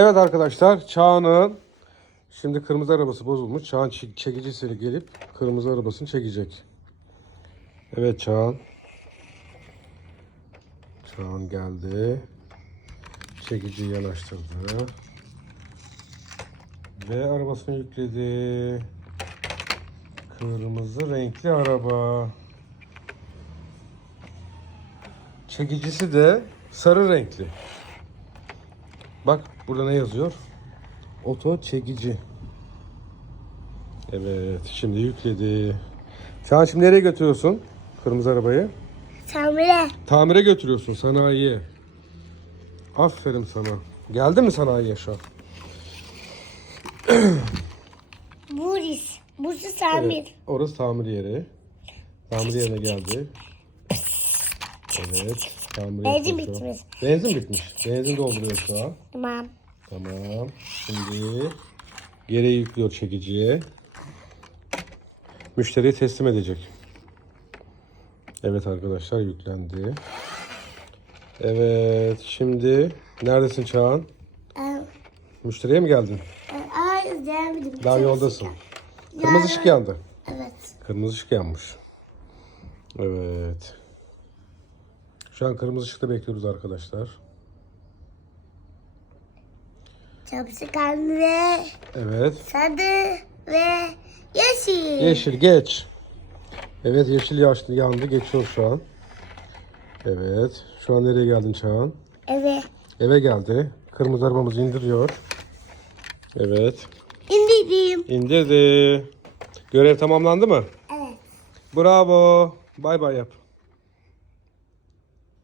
Evet arkadaşlar Çağan'ın şimdi kırmızı arabası bozulmuş. Çağan çe- çekicisiyle gelip kırmızı arabasını çekecek. Evet Çağan. Çağan geldi. Çekiciyi yanaştırdı. Ve arabasını yükledi. Kırmızı renkli araba. Çekicisi de sarı renkli. Bak burada ne yazıyor? Oto çekici. Evet şimdi yükledi. Sen şimdi nereye götürüyorsun kırmızı arabayı? Tamire. Tamire götürüyorsun sanayiye. Aferin sana. Geldi mi sanayiye şu an? Buris. Burası tamir. Evet, orası tamir yeri. Tamir yerine geldi. Evet. Tamir Benzin yapıyor şu an. bitmiş. Benzin bitmiş. Benzin dolduruyor şu an. Tamam. Tamam. Şimdi geri yüklüyor çekiciye. Müşteriye teslim edecek. Evet arkadaşlar yüklendi. Evet şimdi neredesin Çağan? Ee, Müşteriye mi geldin? Ay denemedim. Daha yoldasın. Kırmızı ışık yandı. Evet. Kırmızı ışık yanmış. Evet. Şu an kırmızı ışıkta bekliyoruz arkadaşlar. Çapsı kanlı. Evet. Sarı ve yeşil. Yeşil geç. Evet yeşil yaşlı yandı. Geçiyor şu an. Evet. Şu an nereye geldin Çağan? Evet. Eve geldi. Kırmızı arabamızı indiriyor. Evet. İndirdim. İndirdi. Görev tamamlandı mı? Evet. Bravo. Bay bay yap.